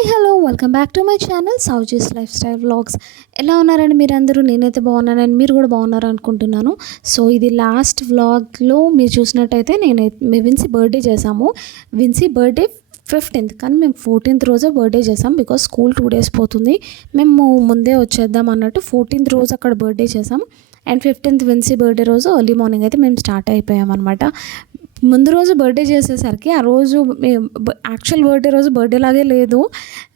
Hi hello welcome back to my channel సౌజీస్ lifestyle vlogs. ఎలా ఉన్నారండి మీరందరూ? నేనైతే బాగున్నానండి, మీరు కూడా బాగున్నారు అనుకుంటున్నాను. సో ఇది లాస్ట్ వ్లాగ్లో మీరు చూసినట్టయితే మేము విన్సీ బర్త్డే చేసాము. విన్సీ బర్త్డే 15th, కానీ మేము 14th రోజే బర్త్డే చేసాం. బికాస్ స్కూల్ 2 days పోతుంది, మేము ముందే వచ్చేద్దాం అన్నట్టు 14th రోజు అక్కడ బర్త్డే చేసాం. అండ్ 15th విన్సీ బర్త్డే రోజు ఎర్లీ మార్నింగ్ అయితే మేము స్టార్ట్ అయిపోయాం అనమాట. ముందు రోజు బర్త్డే చేసేసరికి ఆ రోజు యాక్చువల్ బర్త్డే రోజు బర్త్డే లాగే లేదు.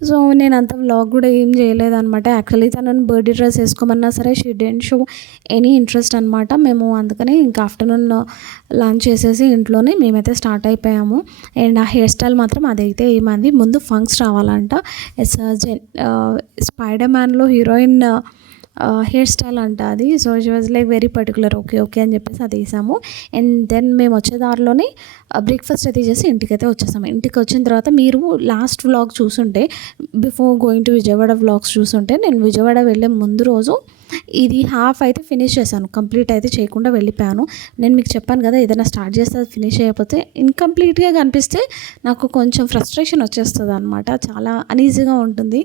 సో నేను అంత వ్లాగ్ కూడా ఏం చేయలేదు అనమాట. యాక్చువల్లీ తనను బర్త్డే డ్రెస్ వేసుకోమన్నా సరే she didn't show any interest అనమాట. మేము అందుకని ఇంకా ఆఫ్టర్నూన్ లంచ్ చేసేసి ఇంట్లోనే మేమైతే స్టార్ట్ అయిపోయాము. అండ్ ఆ హెయిర్ స్టైల్ మాత్రం అదైతే ఏమైంది, ముందు ఫంక్స్ రావాలంట. స్పైడర్ మ్యాన్లో హీరోయిన్ హెయిర్ స్టైల్ అంట అది. So she was like very particular. Okay అని చెప్పేసి అది వేసాము. అండ్ దెన్ మేము వచ్చే దారిలోనే బ్రేక్ఫాస్ట్ అయితే చేసి ఇంటికైతే వచ్చేసాము. ఇంటికి వచ్చిన తర్వాత మీరు లాస్ట్ వ్లాగ్ చూసుంటే, before going to Vijayawada vlogs చూసుంటే, నేను విజయవాడ వెళ్ళే ముందు రోజు ఇది హాఫ్ అయితే ఫినిష్ చేశాను, కంప్లీట్ అయితే చేయకుండా వెళ్ళిపోయాను. నేను మీకు చెప్పాను కదా, ఏదైనా స్టార్ట్ చేస్తే అది ఫినిష్ అయిపోతే ఇన్కంప్లీట్గా కనిపిస్తే నాకు కొంచెం ఫ్రస్ట్రేషన్ వచ్చేస్తుంది అనమాట, చాలా అనీజీగా ఉంటుంది.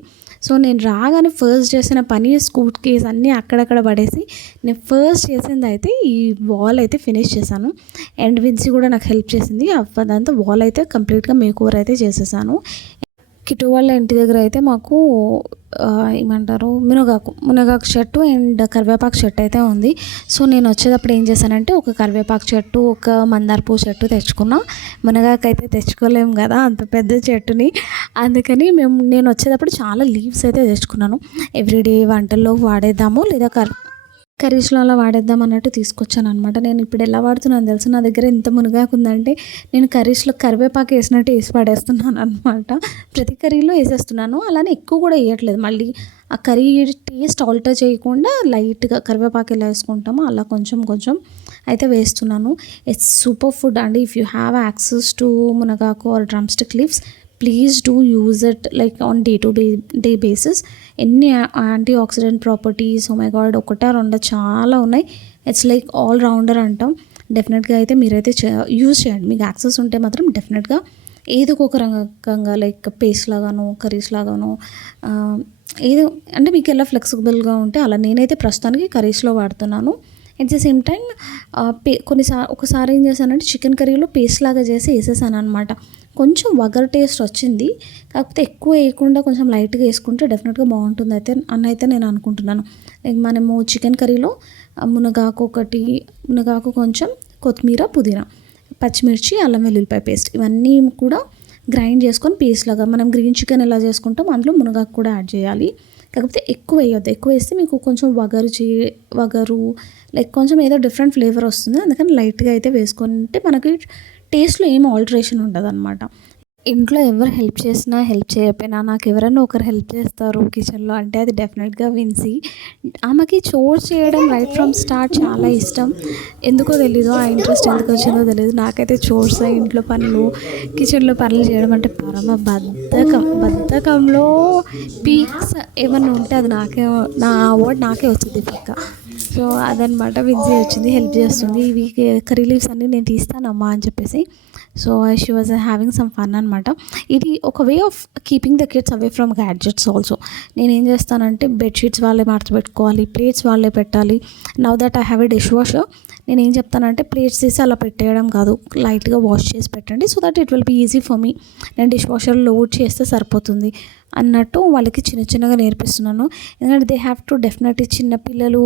సో నేను రాగానే ఫస్ట్ చేసిన పని స్కూట్ కేస్ అన్నీ అక్కడక్కడ పడేసి నేను ఫస్ట్ చేసింది అయితే ఈ వాల్ అయితే ఫినిష్ చేశాను. అండ్ విన్సీ కూడా నాకు హెల్ప్ చేసింది. అదంతా వాల్ అయితే కంప్లీట్గా మేక్ ఓవర్ అయితే చేసేసాను. కిట్టు వాళ్ళ ఇంటి దగ్గర అయితే మాకు ఏమంటారు, మునగాకు చెట్టు అండ్ కరివేపాకు చెట్టు అయితే ఉంది. సో నేను వచ్చేటప్పుడు ఏం చేశానంటే ఒక కరివేపాకు చెట్టు, ఒక మందార పువ్వు చెట్టు తెచ్చుకున్నా. మునగాకు అయితే తెచ్చుకోలేము కదా అంత పెద్ద చెట్టుని, అందుకని నేను వచ్చేటప్పుడు చాలా లీవ్స్ అయితే తెచ్చుకున్నాను. ఎవ్రీడే వంటల్లో వాడేద్దాము, లేదా కర్రీస్లో అలా వాడేద్దాం అన్నట్టు తీసుకొచ్చాను అనమాట. నేను ఇప్పుడు ఎలా వాడుతున్నాను తెలుసు, నా దగ్గర ఎంత మునగాకు ఉందంటే నేను కర్రీస్లో కరివేపాకు వేసినట్టు వేసి పడేస్తున్నాను అనమాట. ప్రతి కర్రీలో వేసేస్తున్నాను, అలానే ఎక్కువ కూడా వేయట్లేదు. మళ్ళీ ఆ కర్రీ టేస్ట్ ఆల్టర్ చేయకుండా లైట్గా కరివేపాకు ఎలా వేసుకుంటామో అలా కొంచెం కొంచెం అయితే వేస్తున్నాను. ఇట్స్ సూపర్ ఫుడ్ అండి. If you have access to మునగాకు or drumstick leaves, please do use it like on day basis. ఎన్ని antioxidant properties, oh my God, ఒకటా రెండా చాలా ఉన్నాయి. ఇట్స్ లైక్ ఆల్ రౌండర్ అంటాం. డెఫినెట్గా అయితే మీరైతే యూజ్ చేయండి. మీకు యాక్సెస్ ఉంటే మాత్రం డెఫినెట్గా ఏదో ఒక రకంగా లైక్ పేస్ట్ లాగాను, కర్రీస్ లాగాను, ఏదో అంటే మీకు ఎలా ఫ్లెక్సిబుల్గా ఉంటే అలా. నేనైతే ప్రస్తుతానికి కర్రీస్లో వాడుతున్నాను. అట్ ద సేమ్ టైం ఒకసారి ఏం చేశానంటే చికెన్ కర్రీలో పేస్ట్ లాగా చేసి వేసేసాను అనమాట. కొంచెం వగర్ టేస్ట్ వచ్చింది, కాకపోతే ఎక్కువ వేయకుండా కొంచెం లైట్గా వేసుకుంటే డెఫినెట్గా బాగుంటుంది అయితే నేను అనుకుంటున్నాను. లైక్ మనము చికెన్ కర్రీలో మునగాకు కొంచెం కొత్తిమీర, పుదీనా, పచ్చిమిర్చి, అల్లం వెల్లుల్లిపాయ పేస్ట్ ఇవన్నీ కూడా గ్రైండ్ చేసుకొని పేస్ట్ లాగా, మనం గ్రీన్ చికెన్ ఎలా చేసుకుంటాం అందులో మునగాకు కూడా యాడ్ చేయాలి. కాకపోతే ఎక్కువ వేయొద్దు, ఎక్కువ వేస్తే మీకు కొంచెం వగరు లైక్ కొంచెం ఏదో డిఫరెంట్ ఫ్లేవర్ వస్తుంది. అందుకని లైట్గా అయితే వేసుకుంటే మనకి టేస్ట్లో ఏం ఆల్టరేషన్ ఉండదు అనమాట. ఇంట్లో ఎవరు హెల్ప్ చేసినా హెల్ప్ చేయకపోయినా నాకు ఎవరైనా ఒకరు హెల్ప్ చేస్తారు కిచెన్లో అంటే అది డెఫినెట్గా విన్సీ. ఆమెకి చోర్స్ చేయడం రైట్ ఫ్రమ్ స్టార్ట్ చాలా ఇష్టం. ఎందుకో తెలీదు, ఆ ఇంట్రెస్ట్ ఎందుకు వచ్చిందో తెలియదు. నాకైతే చోర్స్, ఇంట్లో పనులు, కిచెన్లో పనులు చేయడం అంటే పరమ బద్ధకంలో పీక్స్ ఏమన్నా ఉంటే అది నా అవార్డ్ నాకే వచ్చింది పక్క. సో అదనమాట, విన్సీ వచ్చింది, హెల్ప్ చేస్తుంది. ఇవి కర్రీ లీవ్స్ అన్నీ నేను తీస్తానమ్మా అని చెప్పేసి. So she was having some fun అనమాట. ఇది ఒక way of keeping the kids away from gadgets also. నేనేం చేస్తానంటే బెడ్షీట్స్ వాళ్ళే మార్చి పెట్టుకోవాలి, ప్లేట్స్ వాళ్ళే పెట్టాలి. Now that I have a dish washer, నేనేం చెప్తానంటే ప్లేట్స్ తీసి అలా పెట్టేయడం కాదు, లైట్గా వాష్ చేసి పెట్టండి, so that it will be easy for me. నేను డిష్ వాషర్ లోడ్ చేస్తే సరిపోతుంది అన్నట్టు వాళ్ళకి చిన్నగా నేర్పిస్తున్నాను. ఎందుకంటే దే హ్యావ్ టు డెఫినెట్లీ, చిన్నపిల్లలు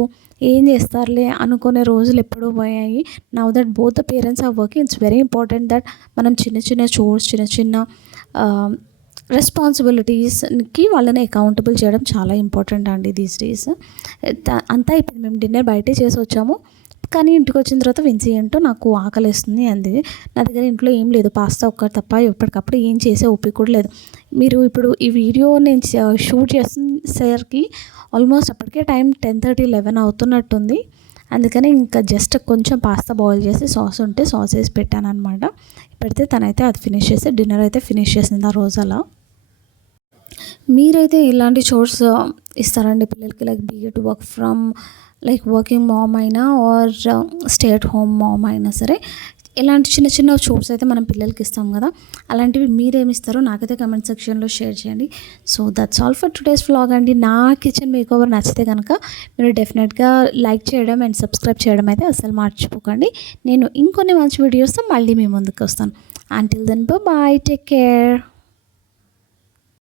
ఏం చేస్తారులే అనుకునే రోజులు ఎప్పుడూ పోయాయి. Now that both the parents are working, it's very important that మనం చిన్న చోర్స్, చిన్న రెస్పాన్సిబిలిటీస్కి వాళ్ళని అకౌంటబుల్ చేయడం చాలా ఇంపార్టెంట్ అండి దీస్ డేస్. అంతా అయిపోయింది, మేము డిన్నర్ బయటే చేసి వచ్చాము. కానీ ఇంటికి వచ్చిన తర్వాత విన్సీ ఏంటో నాకు ఆకలిస్తుంది అంది. నా దగ్గర ఇంట్లో ఏం లేదు, పాస్తా ఒక్కటి తప్ప ఎప్పటికప్పుడు ఏం చేసే ఓపిక కూడా లేదు. మీరు ఇప్పుడు ఈ వీడియో నేను షూట్ చేసేసరికి ఆల్మోస్ట్ అప్పటికే టైం 10:30, 11 అవుతున్నట్టుంది. అందుకని ఇంకా జస్ట్ కొంచెం పాస్తా బాయిల్ చేసి సాస్ ఉంటే సాస్ వేసి పెట్టాను అనమాట. పెడితే తనైతే అది ఫినిష్ చేసి డిన్నర్ అయితే ఫినిష్ చేసింది ఆ రోజు అలా. మీరైతే ఇలాంటి చోర్స్ ఇస్తారండి పిల్లలకి, like be it working mom అయినా or stay at home mom అయినా సరే. ఇలాంటి చిన్న చిన్న షోప్స్ అయితే మనం పిల్లలకి ఇస్తాం కదా, అలాంటివి మీరేమి ఇస్తారో నాకైతే కమెంట్ సెక్షన్లో షేర్ చేయండి. So that's all for today's vlog అండి. నా కిచెన్ మేకోవర్ నచ్చితే కనుక మీరు డెఫినెట్గా లైక్ చేయడం అండ్ సబ్స్క్రైబ్ చేయడం అయితే అస్సలు మర్చిపోకండి. నేను ఇంకొన్ని మంచి వీడియోస్తో మళ్ళీ మీ ముందుకు వస్తాను. Until then bye, take care.